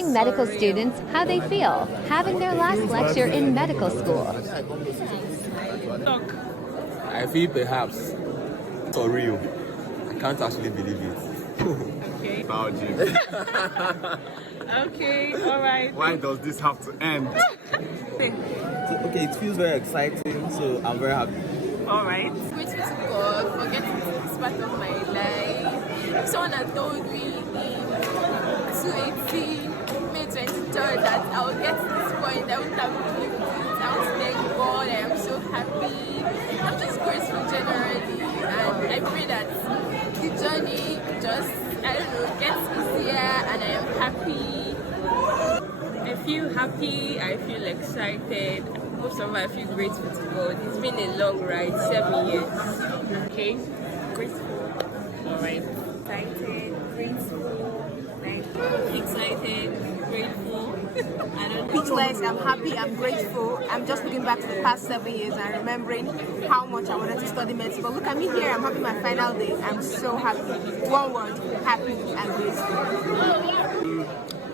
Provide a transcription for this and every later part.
asking medical students how they feel having their last lecture in medical school. Talk. I feel perhaps surreal. I can't actually believe it. Okay. About Jim. Okay, alright. Why does this have to end? Okay, it feels very exciting, so I'm very happy. Alright. Grateful to God for getting to this part of my life. If someone had told me in 2018, May 23rd, that I would get to this point, I would have believed it. I would thank God. I am so happy. I'm just grateful generally, and I pray that the journey just, I don't know, gets easier, and I am happy. I feel happy, I feel excited. Most of all, I feel grateful to God. It's been a long ride, 7 years. Okay? Grateful. Alright. Excited, grateful, excited, grateful. I don't know. Speechless, I'm happy, I'm grateful. I'm just looking back to the past 7 years and remembering how much I wanted to study medicine. But look at me here, I'm having my final day. I'm so happy. One word, happy and grateful.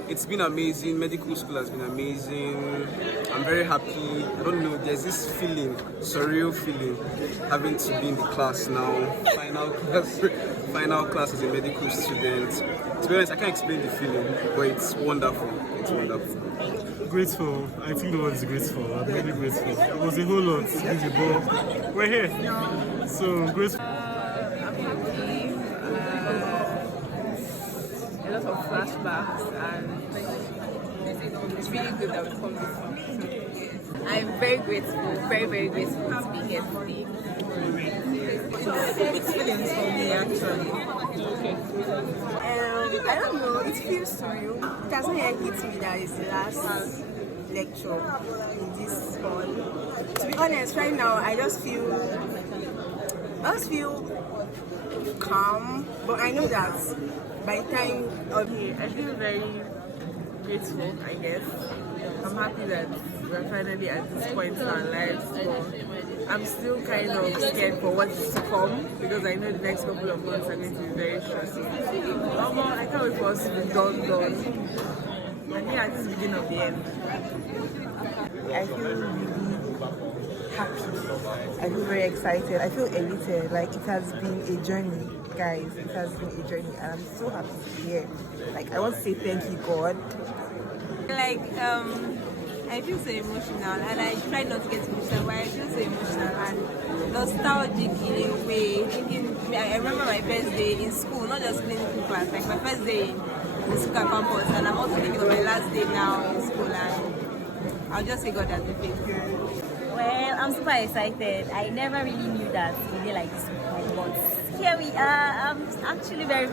It's been amazing. Medical school has been amazing. I'm very happy. I don't know, there's this feeling, surreal feeling, having to be in the class now. Final class as a medical student. To be honest, I can't explain the feeling, but it's wonderful. It's wonderful. Grateful. I think the word is grateful. I'm really grateful. It was a whole lot. But we're here. So grateful. I'm happy. A lot of flashbacks, and it's really good that we've come this far. I'm very grateful, very grateful to be here today. Mixed feelings for me, actually. I don't know, it feels surreal. It hasn't yet hit me that it's the last lecture in this hall. To be honest, right now I just feel calm, but I know that by the time I feel very grateful, I guess. I'm happy that we're finally at this point in our lives, but I'm still kind of scared for what's to come, because I know the next couple of months are going to be very stressful. I can't wait for us to be done. And yeah, this is the beginning of the end. I feel really happy. I feel very excited. I feel elated. Like, it has been a journey, guys. It has been a journey, and I'm so happy to be here. Like, I want to say thank you, God. I feel so emotional, and I try not to get emotional, but I feel so emotional and nostalgic in a way. I remember my first day in school, not just clinical class, like my first day in the Suka campus, and I'm also thinking of my last day now in school, and I'll just say God has been faithful. Well, I'm super excited. I never really knew that a day like this would come, but here we are. I'm actually very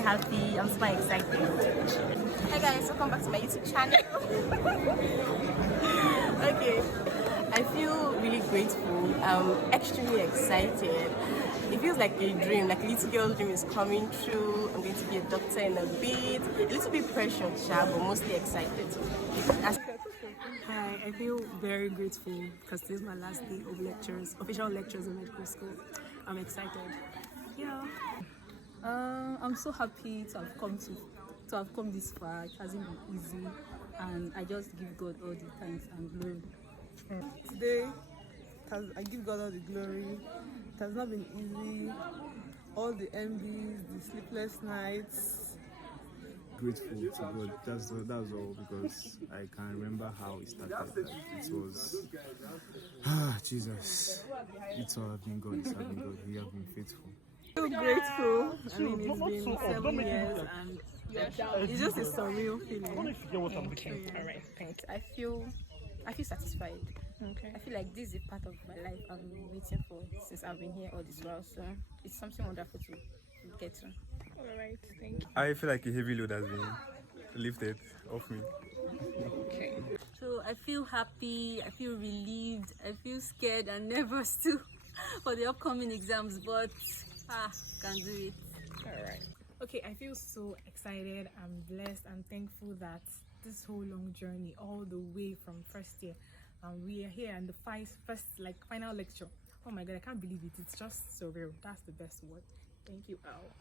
happy. I'm super excited. Hi guys, welcome back to my YouTube channel. Okay, I feel really grateful. I'm extremely excited. It feels like a dream, like a little girl's dream is coming true. I'm going to be a doctor in a bit. A little bit pressured, but mostly excited. Hi, I feel very grateful because this is my last day of lectures, official lectures in medical school. I'm excited. Yeah. I'm so happy to have come this far. It hasn't been easy, and I just give God all the thanks and glory. Today, I give God all the glory. It has not been easy. All the envies, the sleepless nights. Grateful to God. That's all, because I can remember how it started. Like, it was Jesus. It's all been God. It's all been God. He has been faithful. I feel grateful. I mean, it's been 7 years, and it's just a surreal feeling. Okay. Alright, thanks. I feel satisfied. Okay. I feel like this is a part of my life I've been waiting for since I've been here all this while, so it's something wonderful to get to. Alright, thank you. I feel like a heavy load has been lifted off me. Okay. So I feel happy, I feel relieved, I feel scared and nervous too for the upcoming exams, but can do it. Alright. Okay, I feel so excited. I'm blessed. I'm thankful that this whole long journey, all the way from first year, we are here and the final lecture. Oh my God, I can't believe it. It's just surreal. That's the best word. Thank you, Al.